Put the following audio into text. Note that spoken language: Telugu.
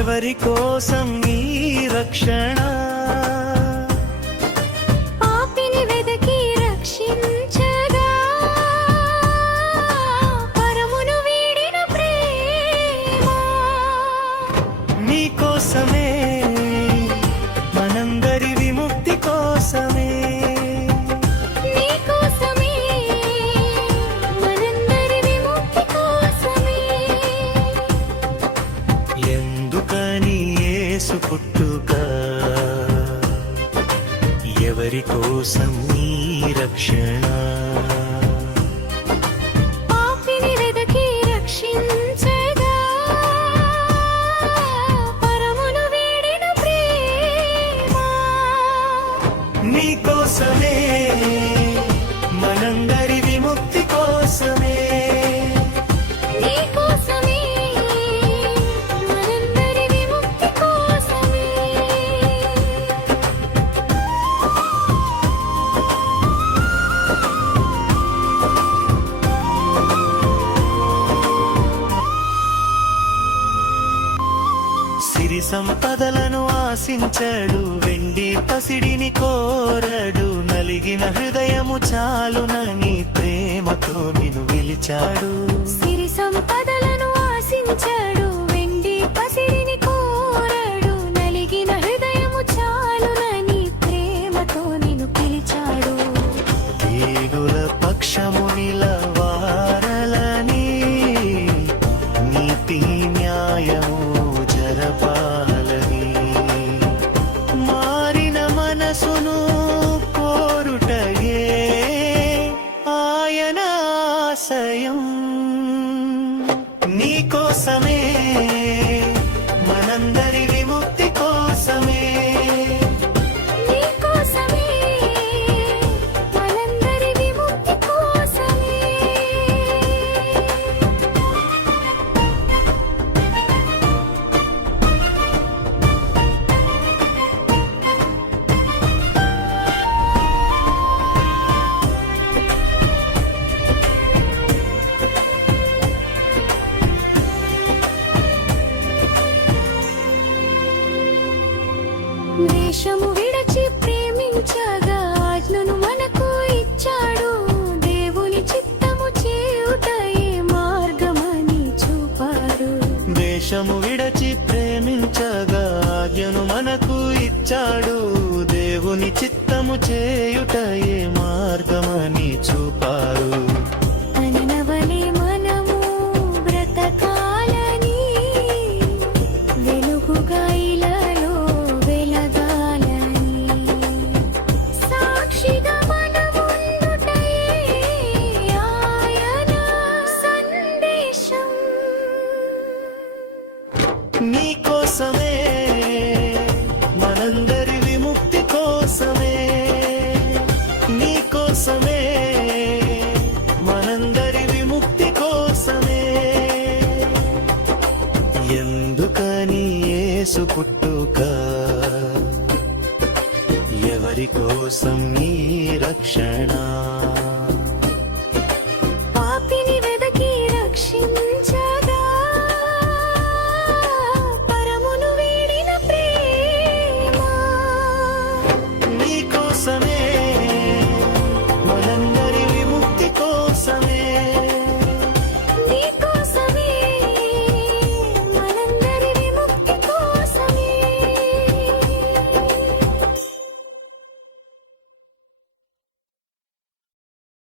ఎవరి కోసం ఈ రక్షణ? ఎవరి కోసం ఈ రక్షణ. పాపిని వెదకి రక్షించగా పరమును వీడిన ప్రేమ. నీ కోసమే మనందరి సంపదలను ఆశించడు వెండి పసిడిని కోరడు నలిగిన హృదయము చాలునని ప్రేమతో నిన్ను పిలిచాడు సిరి సంపదలను ఆశించాడు వెండి పసిరిని కోరడు నలిగిన హృదయము చాలునని ప్రేమతో నిన్ను పిలిచాడు. పక్షము మనందరి దేశము విడచి ప్రేమించగా ఆజ్ఞను మనకు ఇచ్చాడు. దేవుని చిత్తము చేయుటయే మనసు పుట్టుక ఎవరి కోసం నీ రక్షణ?